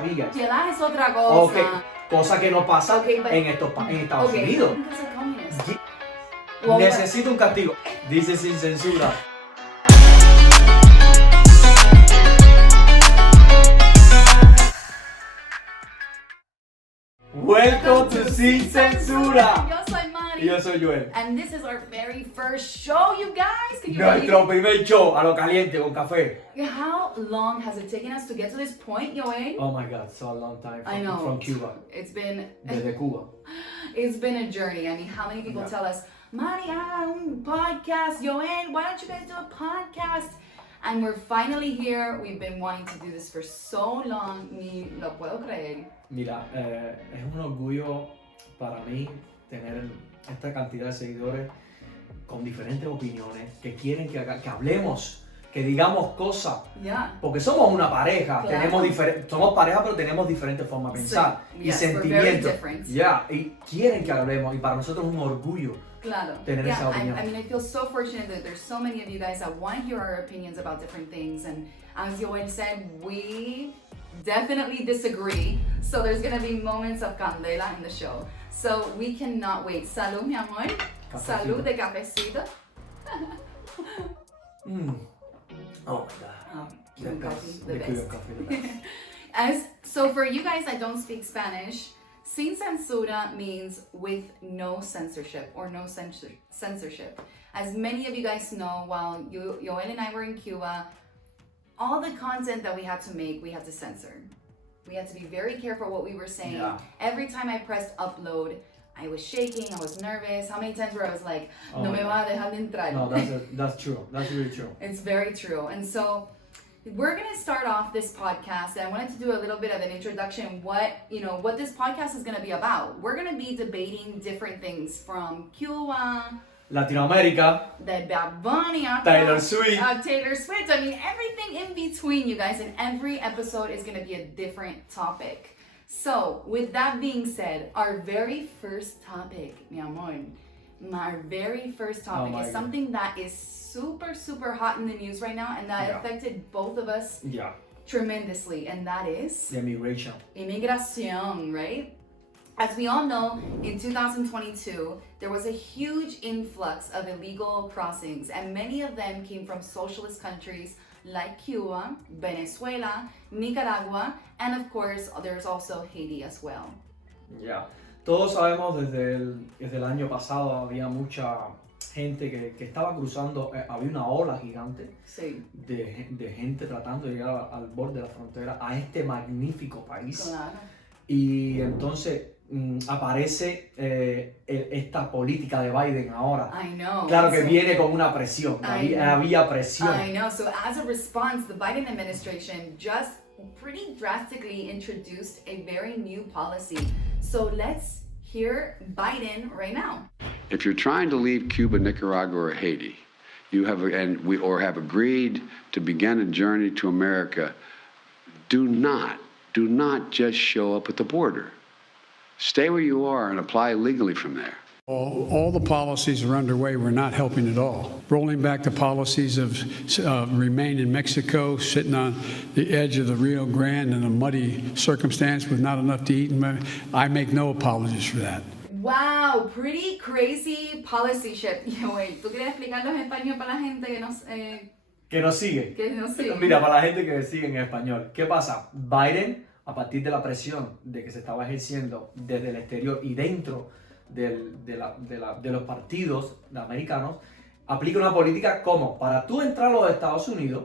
sabías. Chelas es otra cosa. Okay. Cosa que no pasa Okay, but- en Estados Unidos. Because of communists. Well, Necesito un castigo. Dice sin censura. Welcome to Sin Censura. Yo soy Mari. Y yo soy Yoel. And this is our very first show, you guys. Can you believe Nuestro primer show a lo caliente con café. How long has it taken us to get to this point, Yoel? Oh my God, so a long time I know. from Cuba. It's been Desde Cuba. It's been a journey. I mean, how many people tell us, Mari, un podcast, Yoel, why don't you guys do a podcast? And we're finally here. We've been wanting to do this for so long. Ni lo puedo creer. Mira, es un orgullo para mí tener esta cantidad de seguidores con diferentes opiniones que quieren que hablemos, que digamos cosas. Yeah. Porque somos una pareja, Claro. somos pareja, pero tenemos diferentes formas de pensar Sí. y Yes, we're very sentimientos. different. Y quieren que hablemos, y para nosotros es un orgullo Claro. tener esa Yeah, opinión. I mean, I feel so fortunate that there's so many of you guys that want to hear our opinions about different things. And as Yoel said, we definitely disagree. So there's going to be moments of candela in the show. So we cannot wait. Salud, mi amor. Cafecito. Salud de cafecito. Oh my God. Cuban coffee, the The Cuban best. coffee, the best. So for you guys that don't speak Spanish, sin censura means with no censorship or no censorship. As many of you guys know, while Yoel and I were in Cuba, all the content that we had to make, we had to censor. We had to be very careful what we were saying. Yeah. Every time I pressed upload, I was shaking, I was nervous. How many times where I was like, Oh no my me va a dejar de entrar. No, that's true. That's really true. It's very true. And so we're going to start off this podcast. And I wanted to do a little bit of an introduction what this podcast is going to be about. We're going to be debating different things from Cuba, Latinoamérica, the Bad Bunny, Taylor Swift. Taylor Swift. I mean, everything in between, you guys. And every episode is going to be a different topic. So, with that being said, our very first topic, mi amor, our very first topic my is God. something that is super, super hot in the news right now, and that affected both of us Yeah, tremendously, and that is the migration. Inmigración, right? As we all know, in 2022, there was a huge influx of illegal crossings, and many of them came from socialist countries like Cuba, Venezuela, Nicaragua, and of course, there's also Haiti as well. Yeah. Todos sabemos desde el año pasado había mucha gente que estaba cruzando, había una ola gigante Sí, de gente tratando de llegar al borde de la frontera a este magnífico país. claro. Y entonces aparece esta política de Biden ahora. I know. Claro que So- viene con una presión, I know. había presión. I know. So as a response, the Biden administration just pretty drastically introduced a very new policy. So let's hear Biden right now. If you're trying to leave Cuba, Nicaragua, or Haiti, have agreed to begin a journey to America, do not just show up at the border. Stay where you are and apply legally from there. All the policies are underway. We're not helping at all. Rolling back the policies of remain in Mexico, sitting on the edge of the Rio Grande in a muddy circumstance with not enough to eat. I make no apologies for that. Wow, pretty crazy policy shift. Wait, ¿tú quieres explicarlo en español para la gente que nos sigue? Que nos sigue. Mira, para la gente que me sigue en español, ¿qué pasa? Biden, a partir de la presión de que se estaba ejerciendo desde el exterior y dentro de los partidos americanos, aplica una política como, para tú entrar a los Estados Unidos,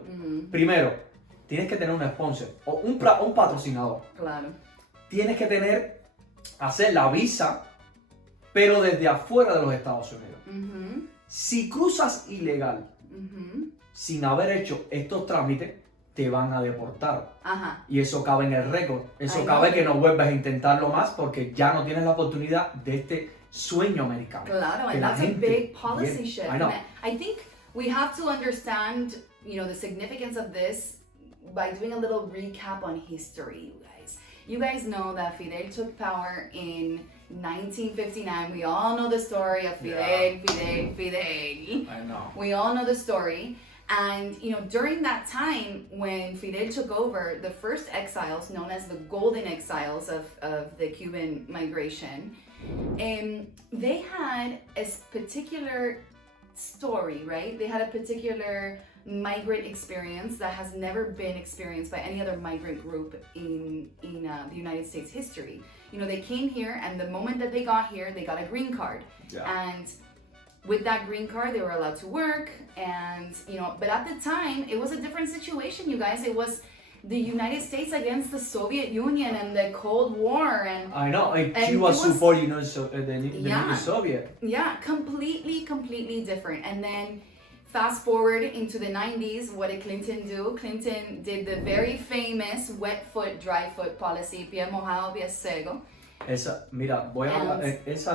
primero, tienes que tener un sponsor o un patrocinador. Claro. Tienes que hacer la visa, pero desde afuera de los Estados Unidos. Si cruzas ilegal, sin haber hecho estos trámites, te van a deportar. Ajá. Y eso cabe en el récord. Eso Ay, cabe no. que no vuelvas a intentarlo más porque ya no tienes la oportunidad de este sueño americano. Claro, Que and la that's a gente big policy viene. shift. I know. And I think we have to understand, the significance of this by doing a little recap on history, you guys. You guys know that Fidel took power in 1959. We all know the story of Fidel. I know. We all know the story. And during that time when Fidel took over, the first exiles, known as the golden exiles of the Cuban migration, they had a particular story, right? They had a particular migrant experience that has never been experienced by any other migrant group in the United States history. They came here, and the moment that they got here, they got a green card. And with that green card, they were allowed to work, and but at the time, it was a different situation, you guys. It was the United States against the Soviet Union and the Cold War, and I know, Cuba support the new Soviet. Yeah, completely different. And then fast forward into the 90s, what did Clinton do? Clinton did the very famous wet foot, dry foot policy, pie mojado, pie seco. Esa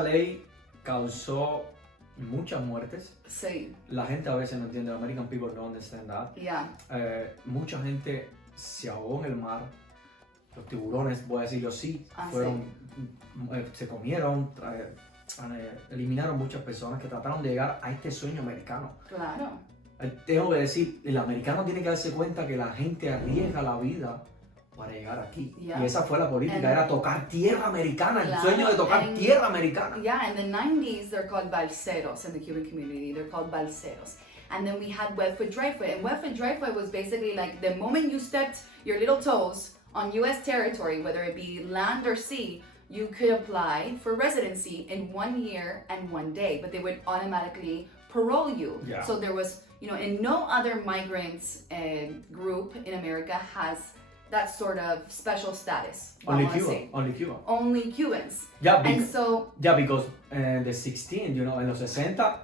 ley causó muchas muertes. Sí. La gente a veces no entiende, American people don't understand that. Yeah. Mucha gente se ahogó en el mar. Los tiburones, voy a decirlo así, se comieron, eliminaron muchas personas que trataron de llegar a este sueño americano. Claro. Tengo que decir, el americano tiene que darse cuenta que la gente arriesga la vida para llegar aquí. Yeah. Y esa fue la política, era tocar tierra americana, el Claro. sueño de tocar tierra americana. Yeah, in the 90s, they're called balseros in the Cuban community. They're called balseros. And then we had wet foot, dry foot. And wet foot, dry foot was basically like the moment you stepped your little toes on U.S. territory, whether it be land or sea, you could apply for residency in 1 year and 1 day, but they would automatically parole you. Yeah. So there was, and no other migrants group in America has that sort of special status. Only Cuba. Only Cubans. Yeah, And so, because the 16, en los 60,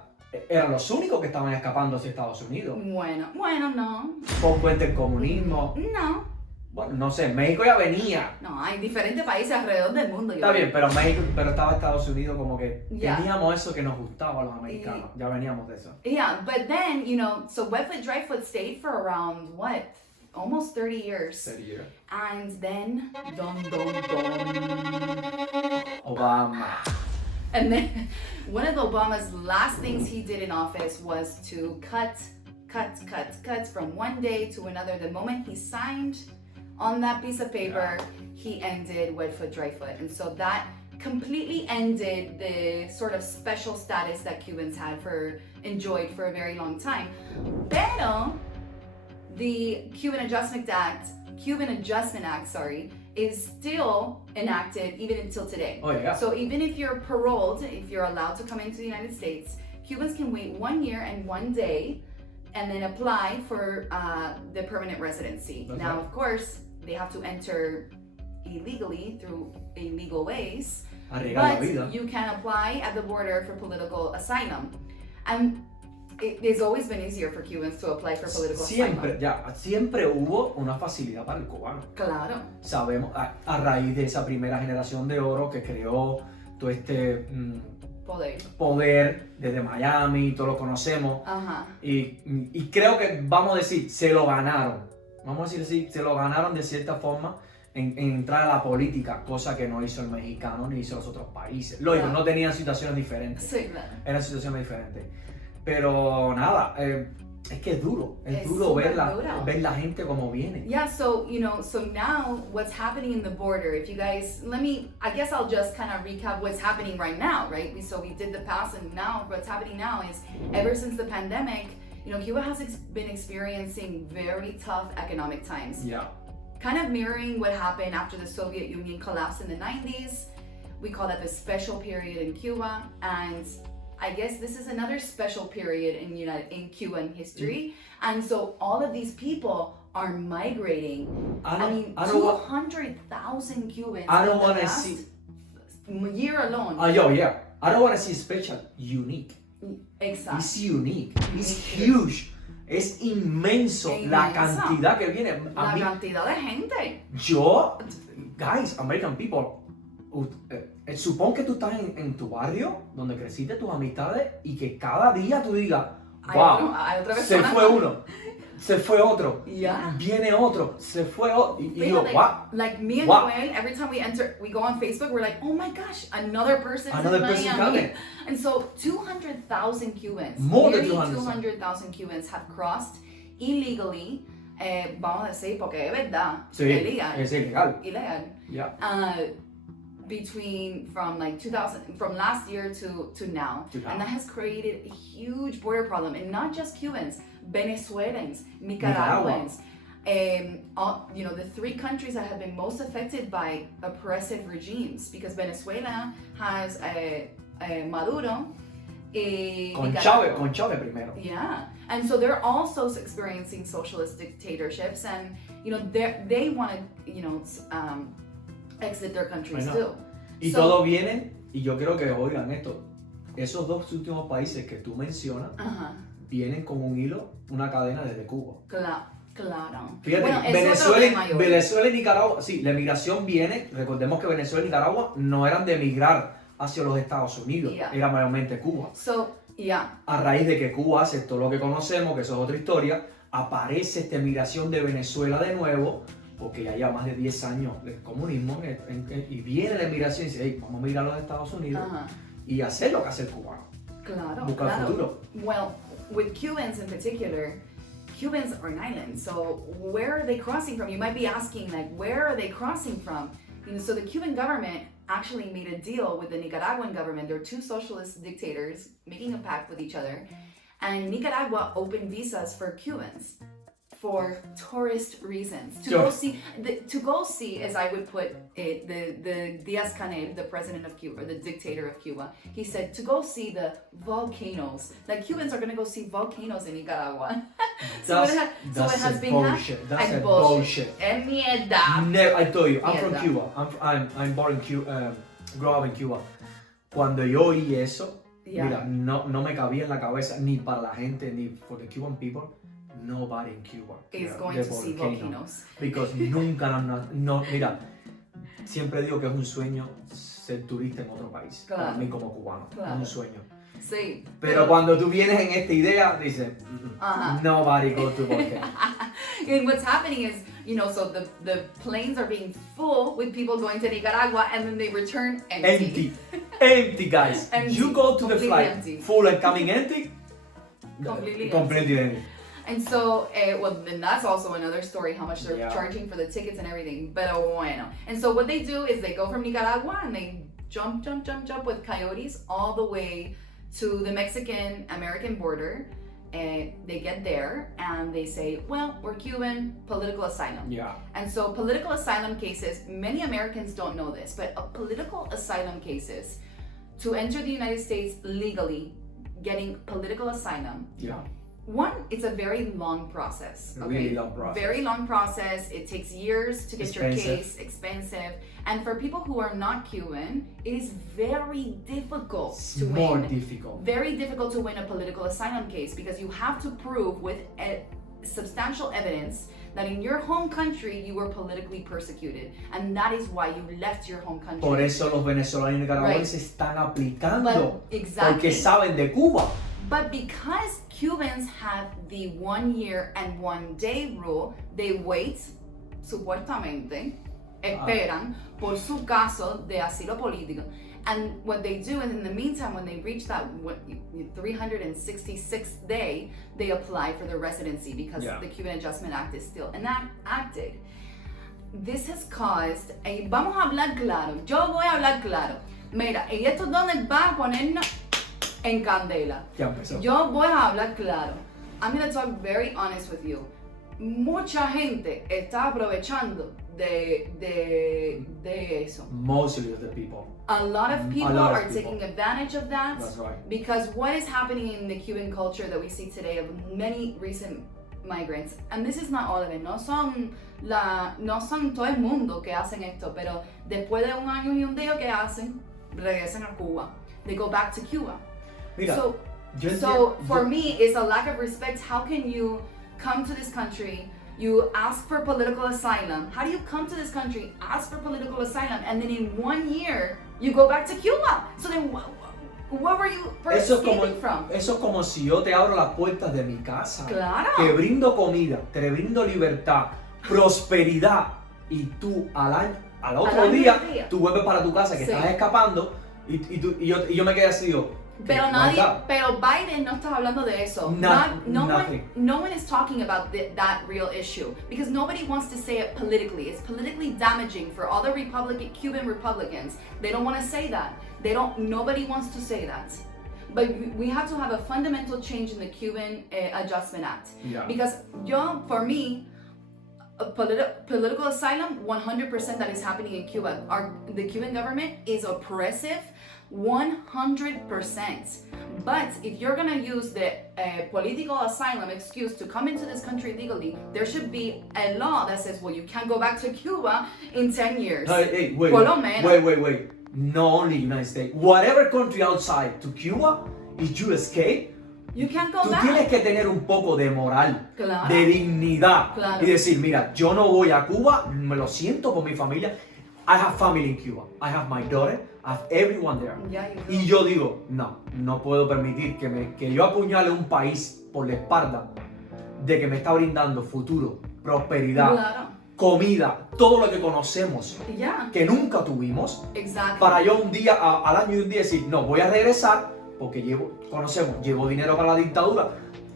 eran los únicos que estaban escapando hacia Estados Unidos. bueno, no. Por cuenta del comunismo. No. Bueno, no sé, México ya venía. No, hay diferentes países alrededor del mundo. Está bien, pero pero estaba Estados Unidos como que Yeah. teníamos eso que nos gustaba a los americanos. Ya veníamos de eso. Yeah, but then, so wet foot, dry foot stayed for around, almost 30 years. 30 years. And then, Obama. And then, one of Obama's last things he did in office was to cut from one day to another. The moment he signed on that piece of paper, he ended wet foot, dry foot. And so that completely ended the sort of special status that Cubans had enjoyed for a very long time. Pero the Cuban Adjustment Act, is still enacted even until today. Oh, yeah. So even if you're paroled, if you're allowed to come into the United States, Cubans can wait 1 year and 1 day and then apply for the permanent residency. That's now, right. of course, they have to enter illegally through illegal ways, Arriesgar la but vida. you can apply at the border for political asylum. And it's always been easier for Cubans to apply for political asylum. Siempre hubo una facilidad para el cubano. Claro. Sabemos, a raíz de esa primera generación de oro que creó todo este poder desde Miami, todos lo conocemos. Ajá. Y creo que, vamos a decir, se lo ganaron. Vamos a decir así, se lo ganaron de cierta forma en entrar a la política, cosa que no hizo el mexicano ni hizo los otros países. Lógico, Claro. no tenían situaciones diferentes. Sí, claro. Eran situaciones diferentes. Pero nada, es que es duro Es duro ver duro. la gente como viene. Yeah, so now what's happening in the border, if you guys, I guess I'll just kind of recap what's happening right now, right? So we did the past, and now what's happening now is ever since the pandemic, Cuba has been experiencing very tough economic times. Yeah. Kind of mirroring what happened after the Soviet Union collapsed in the 90s. We call that the special period in Cuba, and I guess this is another special period in Cuban history. And so all of these people are migrating. I mean, 200,000 Cubans I don't in the want to last see. year alone. I don't want to see special, unique. Exactly. It's unique. It's huge. Es inmenso la cantidad que viene. La cantidad de gente. Guys, American people, supón que tú estás en tu barrio, donde creciste, tus amistades, y que cada día tú digas, wow, hay otra se persona. fue uno, se fue otro, Yeah. viene otro, se fue otro, y Yeah, digo, wow. like me and Wow. Yoel, every time we go on Facebook, we're like, oh my gosh, another person Another in person Miami. coming. And so 200,000 Cubans, More than nearly 200,000. 200,000 Cubans have crossed illegally, vamos a decir, porque es verdad, Sí, ilegal. es ilegal. Illegal. Yeah. From like 2000, from last year to now. And that has created a huge border problem. And not just Cubans, Venezuelans, Nicaraguans. The three countries that have been most affected by oppressive regimes, because Venezuela has Maduro. Con Chávez primero. Yeah, and so they're also experiencing socialist dictatorships, and they want to exit their countries too. Y todo viene, y yo creo que oigan esto, esos dos últimos países que tú mencionas vienen con un hilo, una cadena desde Cuba. Claro. Fíjate, Bueno, Venezuela y Nicaragua, sí, la emigración viene, recordemos que Venezuela y Nicaragua no eran de emigrar hacia los Estados Unidos, era mayormente Cuba. A raíz de que Cuba hace todo lo que conocemos, que eso es otra historia, aparece esta emigración de Venezuela de nuevo, porque ya lleva más de 10 años del comunismo, y viene la emigración y dice, hey, vamos a migrar a los Estados Unidos y hacer lo que hace el cubano. Buscar el futuro. Well, with Cubans in particular, Cubans are an island, so where are they crossing from? You might be asking, like, where are they crossing from? So the Cuban government actually made a deal with the Nicaraguan government. They're two socialist dictators making a pact with each other, and Nicaragua opened visas for Cubans for tourist reasons to go see, as I would put it, the Díaz-Canel, the president of Cuba, the dictator of Cuba. He said to go see the volcanoes. Like, Cubans are going to go see volcanoes in Nicaragua. That's bullshit. That's bullshit. Es mierda. I told you, I'm from Cuba. I'm born in Cuba, grew up in Cuba. Cuando yo oí eso, mira, no me cabía en la cabeza ni para la gente ni for the Cuban people. Nobody in Cuba is going to see volcanoes. Because nunca, mira, siempre digo que es un sueño ser turista en otro país. Para mí como cubano, es un sueño. Sí. Pero cuando tú vienes en esta idea, dices, nobody go to volcano. And what's happening is, so the planes are being full with people going to Nicaragua, and then they return empty. Empty, guys. Empty. You go to the flight empty. full and coming empty. Completely empty. And so, then that's also another story, how much they're charging for the tickets and everything. Pero bueno. And so what they do is they go from Nicaragua and they jump with coyotes all the way to the Mexican-American border. And they get there and they say, well, we're Cuban, political asylum. Yeah. And so political asylum cases, many Americans don't know this, but political asylum cases, to enter the United States legally, getting political asylum. Yeah. One, it's a very long process. Okay? Really long process. Very long process. It takes years to get your case, expensive. And for people who are not Cuban, it is very difficult to win. More difficult. Very difficult to win a political asylum case because you have to prove with substantial evidence that in your home country you were politically persecuted, and that is why you left your home country. Por eso los venezolanos y nicaragüenses están aplicando, porque saben de Cuba. But because Cubans have the 1 year and 1 day rule, they wait, supuestamente, esperan por su caso de asilo político. And what they do is, in the meantime, when they reach that 366th day, they apply for the residency because the Cuban Adjustment Act is still enacted. This has caused vamos a hablar claro, yo voy a hablar claro. Mira, y esto es donde va a ponernos en candela. Yo voy a hablar claro. I'm going to talk very honest with you. Mucha gente está aprovechando de eso. Mostly of the people. A lot of people are taking advantage of that. That's right. Because what is happening in the Cuban culture that we see today of many recent migrants, and this is not all of it, no son todo el mundo que hacen esto, pero después de 1 año y un día que hacen, regresan a Cuba. They go back to Cuba. Mira, so for me, it's a lack of respect. How can you come to this country, you ask for political asylum? How do you come to this country, ask for political asylum, and then in 1 year, you go back to Cuba? So then what were you escaping from? Eso es como si yo te abro las puertas de mi casa, claro. Te brindo comida, te brindo libertad, prosperidad, y tú al otro día, tú vuelves para tu casa que estás escapando, y yo me quedé así, Pero my nadie, God. pero Biden no está hablando de eso. Nothing. No one is talking about that real issue because nobody wants to say it politically. It's politically damaging for all the Cuban Republicans. They don't want to say that. Nobody wants to say that. But we have to have a fundamental change in the Cuban Adjustment Act. Yeah. Because for me, a political asylum, 100% that is happening in Cuba. The Cuban government is oppressive, 100%. But if you're gonna use the political asylum excuse to come into this country legally, there should be a law that says, well, you can't go back to Cuba in 10 years. Hey, wait, Por lo menos. wait. Not only United States. Whatever country outside to Cuba, if you escape, You can't go tú back. tienes que tener un poco de moral, Claro. de dignidad Claro. y decir, mira, yo no voy a Cuba, me lo siento por mi familia. I have family in Cuba. I have my daughter. I have everyone there. Yeah, you do. Y yo digo, no puedo permitir que yo apuñale un país por la espalda de que me está brindando futuro, prosperidad, Claro. comida, todo lo que conocemos, Yeah, que nunca tuvimos, exactly. para yo un día, al año y un día decir, no, voy a regresar porque llevo dinero para la dictadura,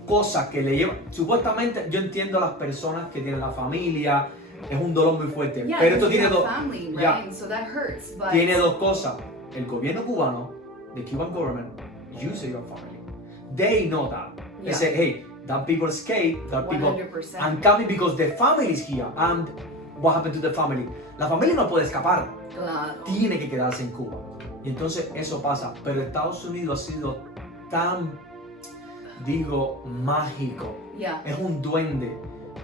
cosas que le llevan, supuestamente yo entiendo a las personas que tienen la familia, es un dolor muy fuerte, Yeah, pero esto because you tiene have dos, family, right? ya, And so that hurts, but tiene dos cosas, el gobierno cubano, the Cuban government, you say your family, they know that, they Yeah. say, hey, that people escape, that people, 100%. I'm coming because the family is here, and what happened to the family? La familia no puede escapar, Claro. tiene que quedarse en Cuba. Y entonces eso pasa. Pero Estados Unidos ha sido tan, digo, mágico. Yeah, Es un duende.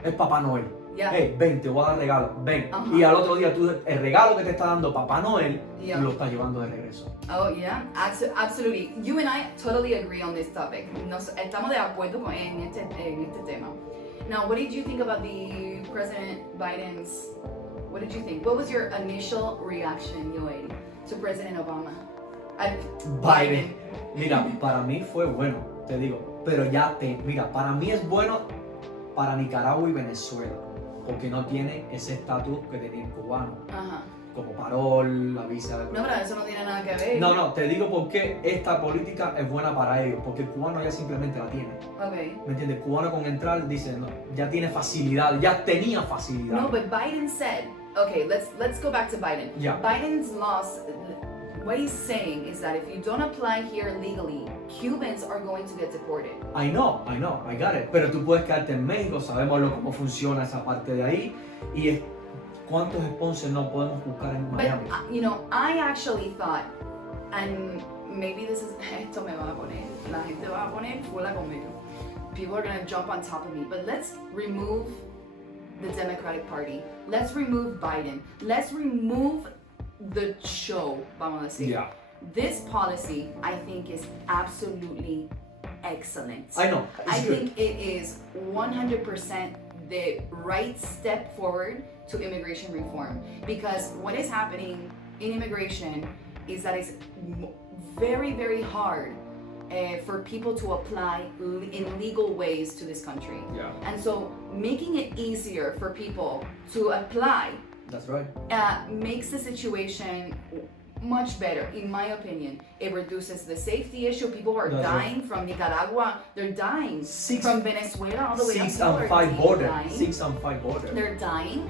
Es Papá Noel. yeah. Hey, ven, te voy a dar regalo. Ven. Ajá. Y al otro día tú, el regalo que te está dando Papá Noel, Yeah. tú lo estás llevando de regreso. Oh yeah, absolutely. You and I totally agree on this topic. Estamos de acuerdo en este tema. Now, what did you think about the President Biden's? What did you think? What was your initial reaction, Yoel, to President Obama? Biden. Mira, para mí fue bueno, te digo. Pero mira, para mí es bueno para Nicaragua y Venezuela. Porque no tiene ese estatus que tenía el cubano. Ajá. Como parol, la visa. No, pero eso no tiene nada que ver. No, te digo por qué esta política es buena para ellos, porque el cubano ya simplemente la tiene. Okay. ¿Me entiendes? El cubano con entrar dice, no, ya tiene facilidad, ya tenía facilidad. No, but Biden said, okay, let's go back to Biden. Yeah. Biden's laws, what he's saying is that if you don't apply here legally, Cubans are going to get deported. I know, I got it. Pero tú puedes quedarte en México, sabemos cómo funciona esa parte de ahí. Y ¿cuántos sponsors no podemos buscar en But, Miami? I actually thought, and maybe esto me va a poner, la gente va a poner fuera conmigo. People are gonna jump on top of me, but let's remove the Democratic Party. Let's remove Biden. Let's remove the show, vamos a decir. Yeah. This policy, I think, is absolutely excellent. I know, I it's good. think it is 100% the right step forward to immigration reform, because what is happening in immigration is that it's very, very hard for people to apply in legal ways to this country. Yeah. And so making it easier for people to apply That's right. makes the situation much better, in my opinion. It reduces the safety issue. People are That's dying from Nicaragua. They're dying from Venezuela all the way up 6 to and 5 border. dying. 6 and 5 border. They're dying.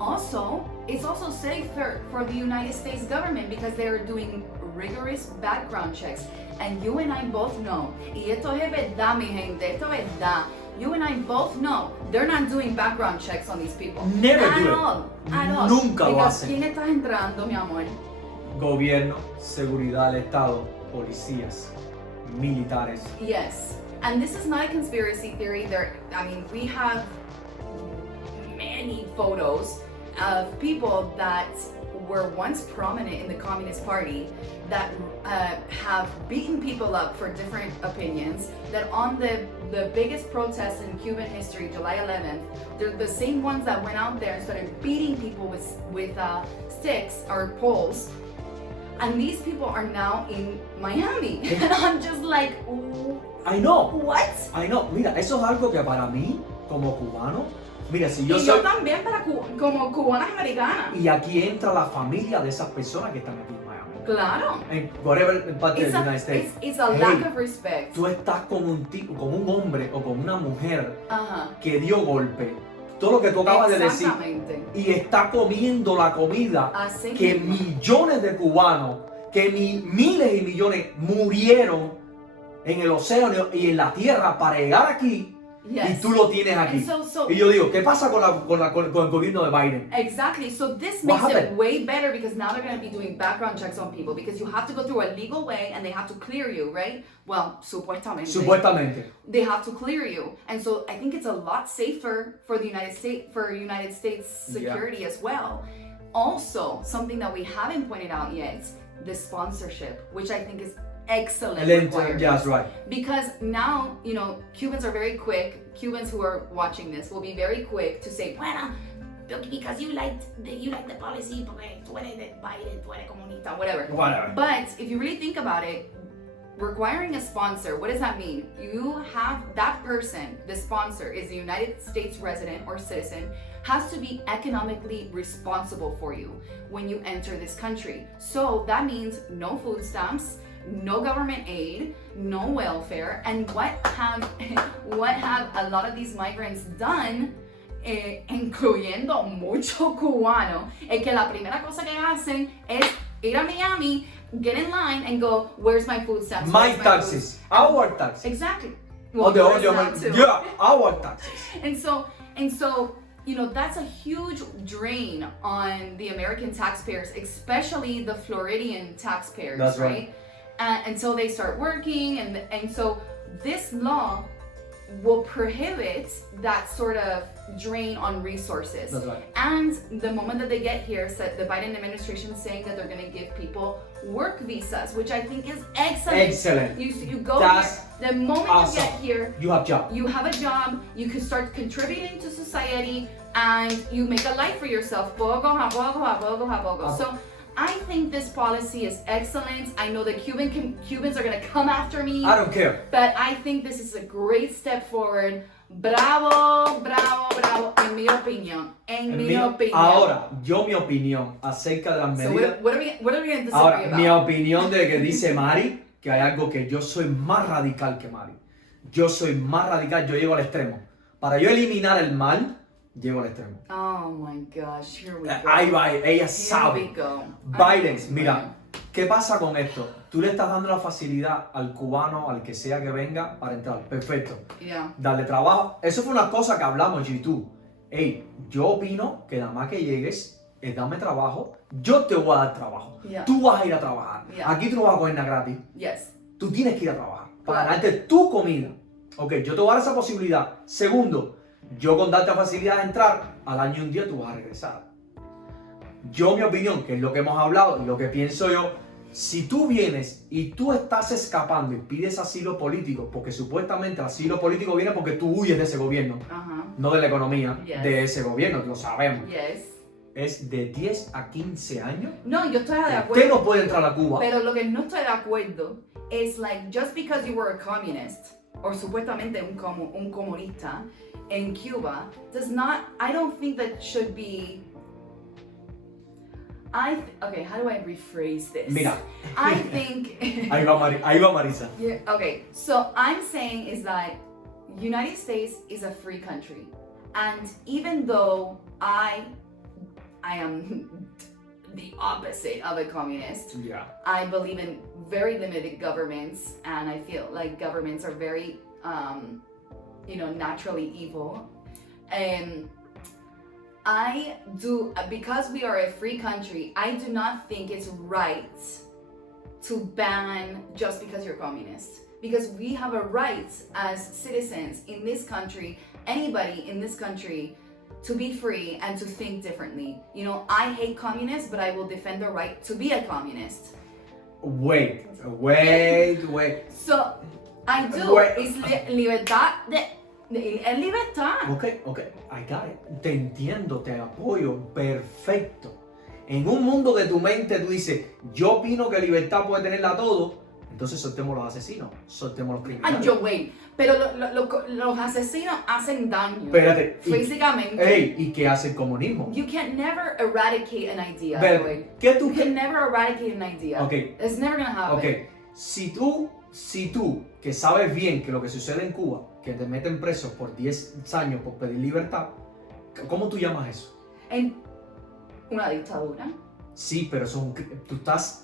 Also, it's also safer for the United States government because they're doing rigorous background checks. And you and I both know, y esto es verdad, mi gente, esto es verdad. You and I both know they're not doing background checks on these people. Never at do it. all. At all. Nunca lo Because hacen. ¿quién está entrando, mi amor? Gobierno, seguridad del Estado, policías, militares. Yes. And this is not a conspiracy theory. We have many photos of people that were once prominent in the Communist Party that have beaten people up for different opinions, that on the biggest protest in Cuban history, July 11th, they're the same ones that went out there and started beating people with sticks or poles. And these people are now in Miami. And I'm just like, I know. what? I know. Mira, eso es algo que para mí, como cubano, mira, si yo Y soy... yo también como cubanas americanas. Y aquí entra la familia de esas personas que están aquí en Miami. Claro. En whatever parte It's del a, United States. it's a Hey, lack of respect. tú estás con un tipo, con un hombre o con una mujer Ajá. que dio golpe. Todo lo que tú acabas de decir. Exactamente. Y está comiendo la comida Así que mismo. millones de cubanos, que miles y millones murieron en el océano y en la tierra para llegar aquí. Yes. Y tú lo tienes aquí. So- Y yo digo, ¿qué pasa con el gobierno de Biden? Exactly. So this What makes it happened? way better because now they're going to be doing background checks on people because you have to go through a legal way and they have to clear you, right? Well, supuestamente. Supuestamente. They have to clear you. And so I think it's a lot safer for the United States security as well. Also, something that we haven't pointed out yet, the sponsorship, which I think is excellent requirement. That's right. Because now, you know, Cubans are very quick. Cubans who are watching this will be very quick to say, bueno, because you like the policy, porque tú eres de Biden, tú eres comunista, whatever. Whatever. But if you really think about it, requiring a sponsor, what does that mean? You have that person, the sponsor is a United States resident or citizen, has to be economically responsible for you when you enter this country. So that means no food stamps, no government aid, no welfare, and what have a lot of these migrants done, incluyendo mucho cubano, es que la primera cosa que hacen es ir a Miami, get in line and go, where's my food stamps? My Where's taxes, food?" our taxes. Exactly. Oh, the yours audio, now too. yeah, our taxes. And so, you know, that's a huge drain on the American taxpayers, especially the Floridian taxpayers, That's right. Until they start working, and so this law will prohibit that sort of drain on resources. That's right. And the moment that they get here, the Biden administration is saying that they're going to give people work visas, which I think is excellent. Excellent. You go That's here, the moment awesome. you get here, You have job. you have a job, you can start contributing to society, and you make a life for yourself. Poco a poco a poco a poco. So I think this policy is excellent. I know the Cubans are going to come after me, I don't care. but I think this is a great step forward. Bravo, bravo, bravo, en mi opinión. En mi opinión. Ahora, mi opinión acerca de las So medidas. what are we going to disagree Ahora, about? mi opinión de que dice Mari, que hay algo que yo soy más radical que Mari. Yo soy más radical, yo llego al extremo. Para yo eliminar el mal, llego al extremo. Oh my gosh, here we go. Ahí va, ella Here we sabe. go. Biden, mira, ¿qué pasa con esto? Tú le estás dando la facilidad al cubano, al que sea que venga, para entrar. Perfecto. Yeah. Darle trabajo. Eso fue una cosa que hablamos, G2. Hey, yo opino que nada más que llegues, dame trabajo. Yo te voy a dar trabajo. Yeah. Tú vas a ir a trabajar. Yeah. Aquí tú no vas a coger nada gratis. Yes. Tú tienes que ir a trabajar para Claro. ganarte tu comida. Ok, yo te voy a dar esa posibilidad. Segundo, yo con darte la facilidad de entrar, al año y un día tú vas a regresar. Yo, mi opinión, que es lo que hemos hablado y lo que pienso yo, si tú vienes y tú estás escapando y pides asilo político, porque supuestamente el asilo político viene porque tú huyes de ese gobierno, no de la economía, Yes. de ese gobierno, lo sabemos. Yes. Es de 10 a 15 años. No, yo estoy de Usted acuerdo. no puede entrar a Cuba. Pero lo que no estoy de acuerdo es like just because you were a communist or supuestamente un comunista in Cuba does not. I don't think that should be. Okay, how do I rephrase this? Mira. I think. Ahí va Marisa. Yeah, okay, so I'm saying is that United States is a free country, and even though I am the opposite of a communist, Yeah. I believe in very limited governments, and I feel like governments are very, naturally evil. And I do, because we are a free country, I do not think it's right to ban just because you're communist. Because we have a right as citizens in this country, anybody in this country, to be free and to think differently. You know, I hate communists, but I will defend the right to be a communist. Wait. So, I do. Wait. It's libertad es libertad. Ok, I got it. Te entiendo, te apoyo, perfecto. En un mundo de tu mente tú dices, yo opino que libertad puede tenerla todo, Entonces soltemos los asesinos, soltemos los Ay, criminales. yo, wait. Pero los asesinos hacen daño. Espérate. Físicamente. Ey, ¿y qué hace el comunismo? You can never eradicate an idea. Pero, Joy. ¿qué tú You can never eradicate an idea. Okay. It's never gonna happen. Ok, si tú, que sabes bien que lo que sucede en Cuba, que te meten preso por 10 años por pedir libertad, ¿cómo tú llamas eso? En una dictadura. Sí, pero eso es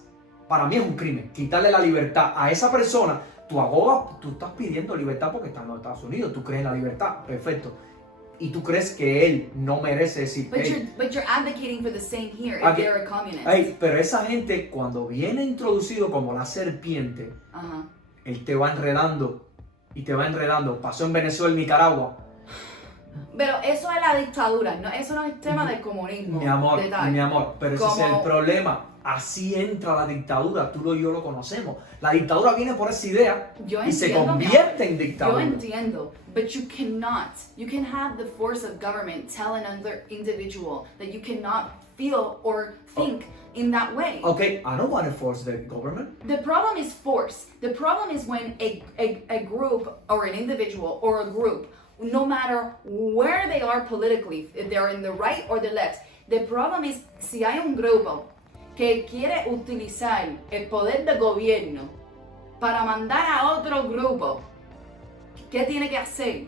para mí es un crimen. Quitarle la libertad a esa persona, tú estás pidiendo libertad porque está en los Estados Unidos, tú crees en la libertad, perfecto. Y tú crees que él no merece decir, But hey, you're advocating for the same here if Okay. they're a communist. hey, pero esa gente cuando viene introducido como la serpiente, Ajá. él te va enredando y te va enredando. Pasó en Venezuela, Nicaragua. Pero eso es la dictadura, no, eso no es tema del comunismo. Mi amor, de tal. pero ese es el Como- problema. Así entra la dictadura, tú y yo lo conocemos. La dictadura viene por esa idea Yo y se entiendo, mi convierte en Yo dictadura. entiendo, but you can have the force of government tell another individual that you cannot feel or think in that way. Okay, I don't want to force the government. The problem is force. The problem is when a group or an individual or a group, no matter where they are politically, if they're in the right or the left, the problem is si hay un grupo que quiere utilizar el poder del gobierno para mandar a otro grupo, ¿qué tiene que hacer?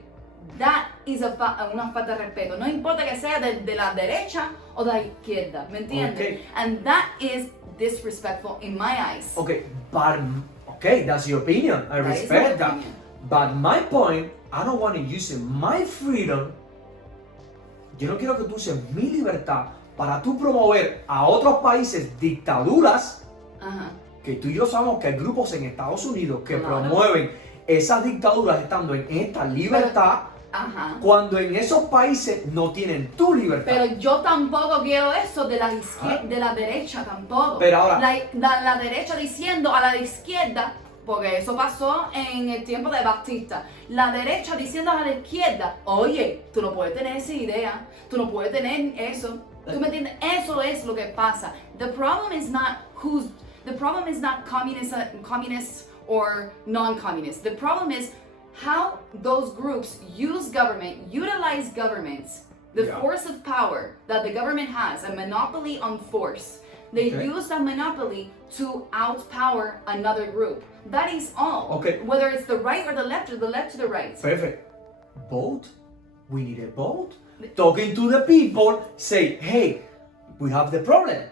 That is una falta de respeto. No importa que sea de la derecha o de la izquierda, ¿me entiendes? Okay. And that is disrespectful in my eyes. Okay, that's your opinion. I That is respect my that. opinion. But my point, I don't want to use my freedom. Yo no quiero que tú uses mi libertad para tú promover a otros países dictaduras, Ajá. que tú y yo sabemos que hay grupos en Estados Unidos que Claro. promueven esas dictaduras estando en esta libertad, Ajá. cuando en esos países no tienen tu libertad. Pero yo tampoco quiero eso de la Ah. de la derecha tampoco. Pero ahora- la derecha diciendo a la izquierda, porque eso pasó en el tiempo de Batista. La derecha diciendo a la izquierda, oye, tú no puedes tener esa idea, tú no puedes tener eso. ¿Tú me entiendes? Eso es lo que pasa. The problem is not communists or non-communists. The problem is how those groups utilize governments, the Yeah. force of power that the government has, a monopoly on force. They Okay. use that monopoly to outpower another group. That is all. Okay. Whether it's the right or the left to the right. Perfect. Vote. We need a vote. Talking to the people, say, hey, we have the problem.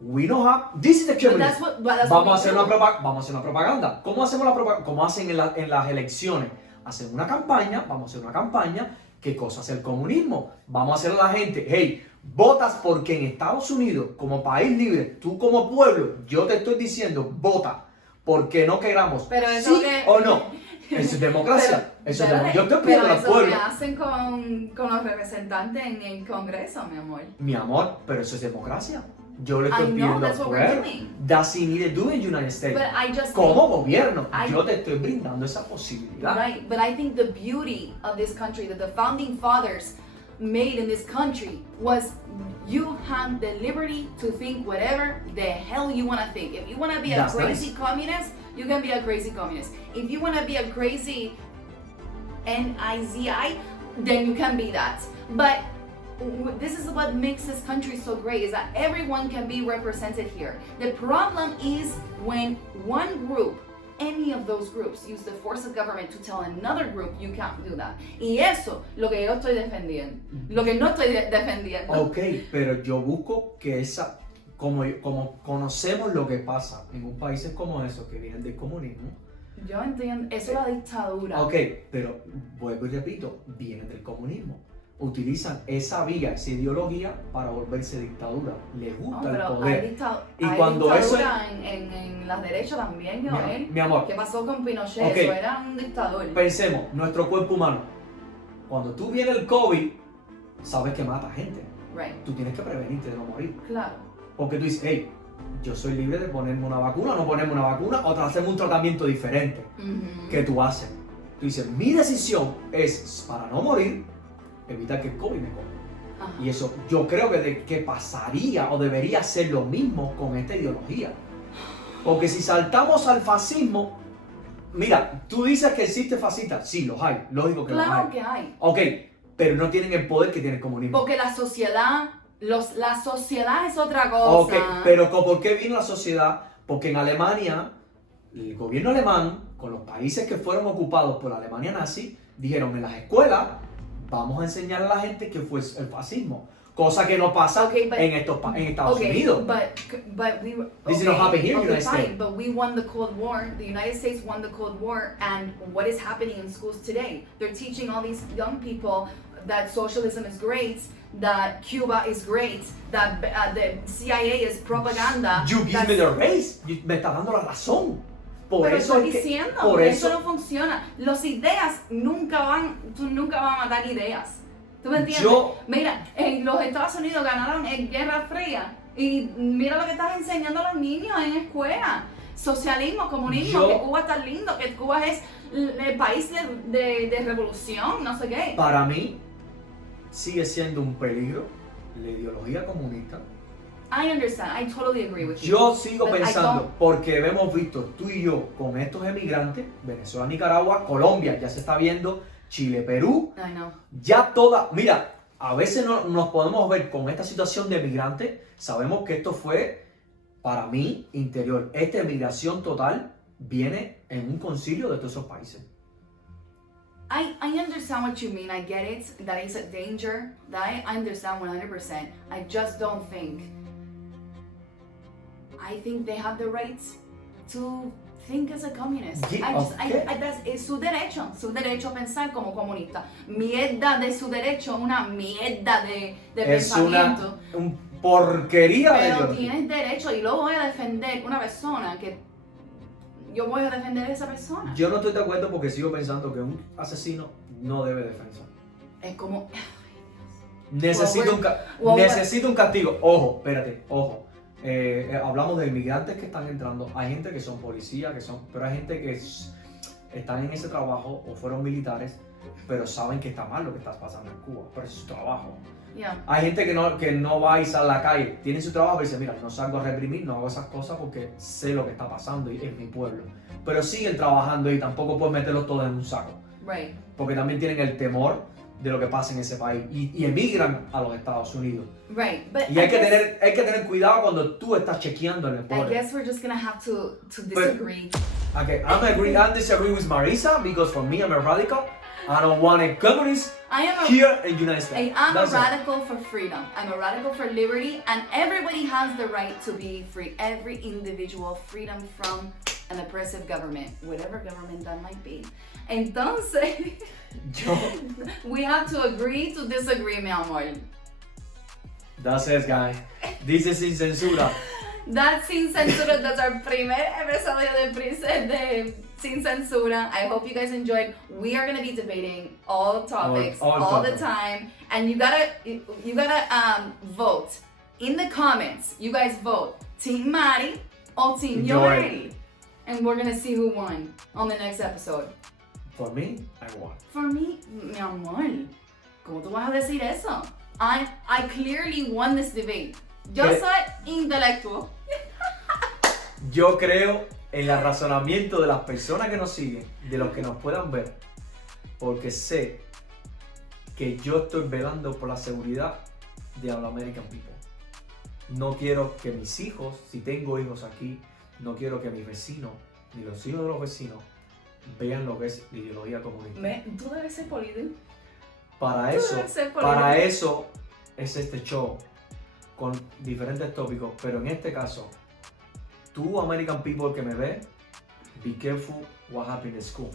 We don't have. This is the But communist. that's Vamos a what hacer we do. vamos a hacer una propaganda. ¿Cómo hacemos la propaganda? Como hacen en las elecciones. Hacen una campaña, vamos a hacer una campaña. ¿Qué cosa es el comunismo? Vamos a hacer a la gente, hey, votas porque en Estados Unidos, como país libre, tú como pueblo, yo te estoy diciendo, vota, porque no queramos, Pero eso sí que- o no. Eso es democracia. Eso es pero yo estoy pidiendo al eso que pueblo. hacen con los representantes en el Congreso, mi amor. Mi amor, pero eso es democracia. Yo le estoy I know, pidiendo that's al what we're pueblo. doing. That's in need to do in the United States. But I just Como think- gobierno, I- yo te estoy brindando esa posibilidad. Right, but I think the beauty of this country that the founding fathers made in this country was you have the liberty to think whatever the hell you want to think. If you want to be a That's crazy nice. communist, you can be a crazy communist. If you want to be a crazy NIZI, then you can be that. But this is what makes this country so great, is that everyone can be represented here. The problem is when one group, any of those groups, use the force of government to tell another group you can't do that. Y eso, lo que yo estoy defendiendo, lo que no estoy defendiendo. Ok, pero yo busco que como conocemos lo que pasa en países como esos que vienen del comunismo. Yo entiendo, eso es la dictadura. Ok, pero vuelvo y repito, vienen del comunismo. Utilizan esa vía, esa ideología para volverse dictadura. Les No, gusta el pero poder. hay Y cuando eso dictadura en la derecha también, Joel. Mi amor, ¿Qué pasó con Pinochet? Ok. Eso era un dictador. pensemos, nuestro cuerpo humano. Cuando tú vienes el COVID, sabes que mata gente. Right, Tú tienes que prevenirte de no morir. claro. Porque tú dices, hey, yo soy libre de ponerme una vacuna o no ponerme una vacuna o hacerme un tratamiento diferente. Ujú. Que tú haces. Tú dices, mi decisión es para no morir, evitar que el COVID me coma. Ajá. Y eso yo creo que pasaría o debería ser lo mismo con esta ideología. Porque si saltamos al fascismo, mira, tú dices que existe fascistas, sí, los hay, lógico que Claro los hay. que hay. Ok, pero no tienen el poder que tiene el comunismo. Porque la sociedad es otra cosa. Ok, pero ¿por qué vino la sociedad? Porque en Alemania, el gobierno alemán, con los países que fueron ocupados por la Alemania nazi, dijeron en las escuelas, vamos a enseñar a la gente que fue el fascismo. Cosa que no pasa en Estados Unidos. But we This is not happening here in the United fine, States. but we won the Cold War. The United States won the Cold War, and what is happening in schools today? They're teaching all these young people that socialism is great, that Cuba is great, that the CIA is propaganda. You give me the race. Me está dando la razón. Por Pero eso estoy es que, diciendo, por eso eso no funciona. Las ideas tú nunca vas a matar ideas. ¿Tú me entiendes? Mira, en los Estados Unidos ganaron en Guerra Fría y mira lo que estás enseñando a los niños en escuela. Socialismo, comunismo, que Cuba está lindo, que Cuba es el país de revolución, no sé qué. para mí sigue siendo un peligro la ideología comunista. I understand, I totally agree with you. Yo sigo But I pensando, don't- porque hemos visto tú y yo con estos emigrantes, Venezuela, Nicaragua, Colombia, ya se está viendo, Chile, Perú, I know. ya mira, a veces no, nos podemos ver con esta situación de emigrantes, sabemos que esto fue, para mí, interior. Esta emigración total viene en un concilio de todos esos países. I understand what you mean, I get it, that is a danger, that I understand 100%. I just don't think, I think they have the right to think as a communist. Yeah, okay. Es su derecho a pensar como comunista. Mierda de su derecho, una mierda de Es pensamiento. una porquería de Pero ideología. tienes derecho y lo voy a defender una persona que yo voy a defender a esa persona. Yo no estoy de acuerdo porque sigo pensando que un asesino no debe defensa. Es como Necesita un castigo. Ojo, espérate, ojo. Hablamos de inmigrantes que están entrando. Hay gente que son policías, pero hay gente que están en ese trabajo o fueron militares, pero saben que está mal lo que está pasando en Cuba. Pero es su trabajo. yeah. Hay gente que no va a irse a la calle, tiene su trabajo y dice, mira, no salgo a reprimir, no hago esas cosas porque sé lo que está pasando y es mi pueblo. Pero siguen trabajando y tampoco puedes meterlos todos en un saco. Right. Porque también tienen el temor de lo que pasa en ese país y emigran a los Estados Unidos. Right. But Y hay que tener cuidado cuando tú estás chequeando en el I border. guess we're just gonna have to disagree. Okay, I disagree with Marisa because for me I'm a radical. I don't want a communist I am a here in the United States. I'm That's a it. radical for freedom. I'm a radical for liberty, and everybody has the right to be free. Every individual, freedom from an oppressive government, whatever government that might be. Entonces, Yo, we have to agree to disagree, mi amor. that's it, guys. This is Sin Censura. That's Sin Censura. That's our primer episodio de Sin Censura. I hope you guys enjoyed. We are gonna be debating all topics all the time, and you gotta vote in the comments. You guys vote Team Mari or Team Yoel, and we're gonna see who won on the next episode. For me, I won. For me, mi amor, ¿cómo tú vas a decir eso? I clearly won this debate. Yo ¿Qué? soy intelectual. Yo creo en el razonamiento de las personas que nos siguen, de los que nos puedan ver, porque sé que yo estoy velando por la seguridad de los American people. No quiero que mis hijos, si tengo hijos aquí, no quiero que mis vecinos, ni los hijos de los vecinos, vean lo que es la ideología comunista. Tú debes ser político. Para Tú eso, debes ser para político. eso es este show con diferentes tópicos, pero en este caso, tú American people que me ve, be careful what happened in school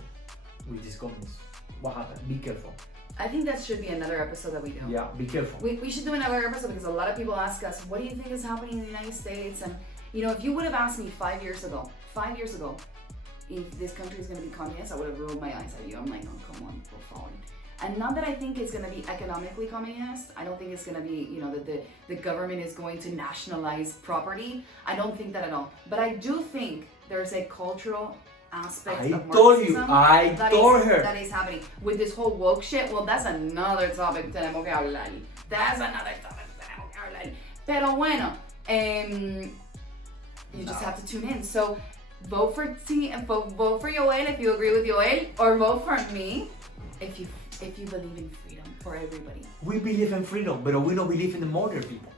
with these communists. What happened? Be careful. I think that should be another episode that we do. Yeah, be careful. We should do another episode because a lot of people ask us, what do you think is happening in the United States? And, you know, if you would have asked me 5 years ago, if this country is going to be communist, I would have rolled my eyes at you. I'm like, oh, come on, por favor. And not that I think it's going to be economically communist. I don't think it's going to be, you know, that the government is going to nationalize property. I don't think that at all. But I do think there's a cultural aspect I of told you, Marxism I told her. that is happening. With this whole woke shit, well, that's another topic tenemos que hablar. That's another topic tenemos que hablar. Pero bueno, You just have to tune in. So vote for Yoel if you agree with Yoel, or vote for me if you believe in freedom for everybody. We believe in freedom, but we don't believe in the murder people.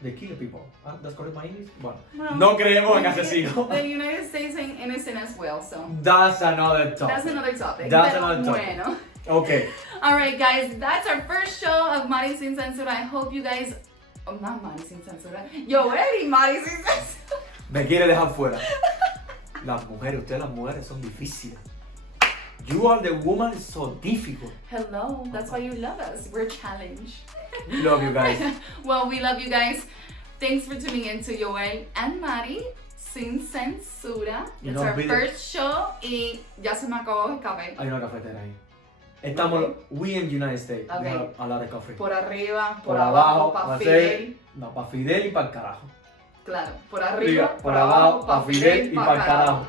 They kill people. That's correct my English? Bueno, no creemos en asesinos. The United States ain't innocent as well, so. That's another topic. That's another topic. That's Pero another topic. Bueno. Okay. Alright guys, that's our first show of Mari Sin Censura. I hope you guys, not Mari Sin Censura, Yoel y Mari Sin Censura. Me quiere dejar fuera. Las mujeres, ustedes las mujeres son difíciles. You are the woman, it's so difficult. Hello, that's why you love us. We're challenged. Love you guys. Well, we love you guys. Thanks for tuning in to Yoel and Mari Sin Censura. Y It's no our olvides- first show y ya se me acabó el café. Hay una cafetera ahí. Estamos, we in the United States. Okay. We have a lot of coffee. Por arriba, Por abajo, para va a Fidel. ser- No, para Fidel y para el carajo. Claro, por arriba, Por abajo, para Fidel y para el carajo.